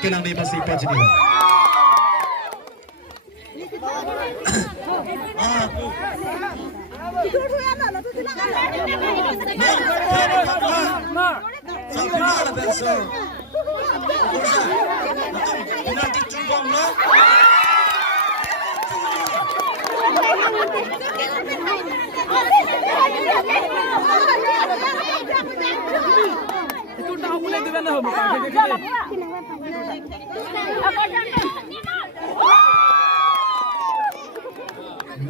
Kelang ni masih empat jenis. Itu tak boleh dengan dah.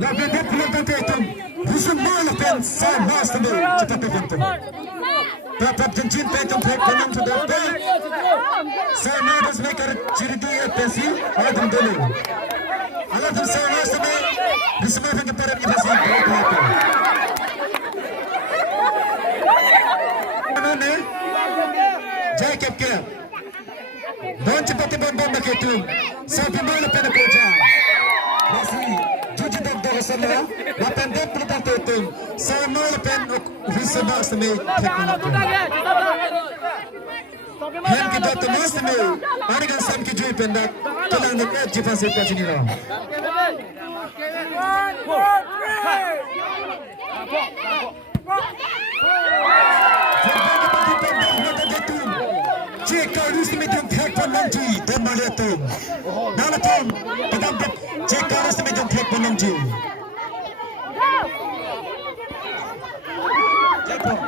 Labedet pelotetetum, Rusummal pen Sam Master cetak pentum. Tetap jencin pentum penam sudah pen. Sam Master mereka cerita pensi, adam dulu. Alat Sam Master disebabkan kepada pensi. Mana? Jai Kapken. Don cepat bon begitu. Sampai mana pen kerja. Masih Sana, lapan dia pelitah tutung. Saya mau lepen risabah seni teknologi. Yang kita temas seni, ada kan sam kijui pendak, telang dekat jipan sepa sini lah. Jika harus medium teknologi nanti dan melihatun, nalatum, pedang jika harus medium teknologi. Jatuh.